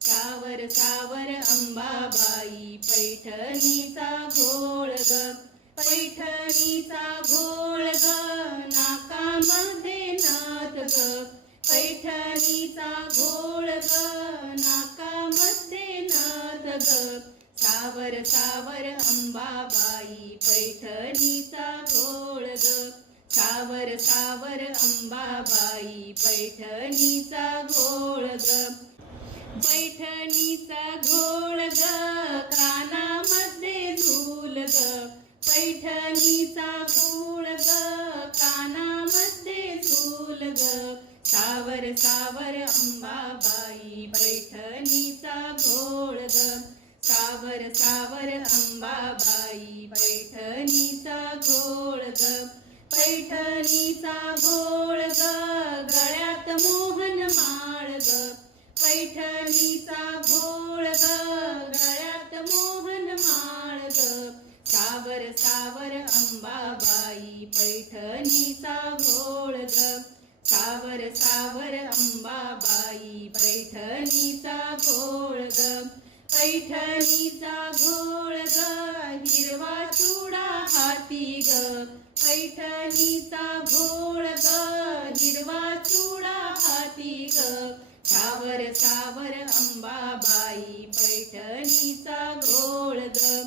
सावर सावर अंबाबाई पैठणीचा घोळ ग. पैठणीचा घोळ ग नाकामध्ये नाथ ग. पैठणीचा घोळ ग नाकामध्ये नाथ ग. सावर सावर अंबाबाई पैठणीचा घोळ ग. सावर सावर अंबाबाई पैठणीचा घोळ ग. पैठणीचा घोळ ग कानामध्ये झूल ग. पैठणीचा घोळ ग कानामध्ये झूल ग. सावर सावर अंबाबाई पैठणीचा घोळ ग. सावर सावर अंबाबाई पैठणीचा घोळ ग. पैठणीचा घोळ ग गळ्यात मोहन मा सावर सावर अंबाबाई पैठणीचा घोळ ग सावर सावर अंबाबाई पैठणीचा घोळ ग पैठणीचा घोळ ग हिरवा चुडा हाती ग. पैठणीचा घोळ ग हिरवा चुडा हाती ग. सावर सावर अंबाबाई पैठणीचा घोळ ग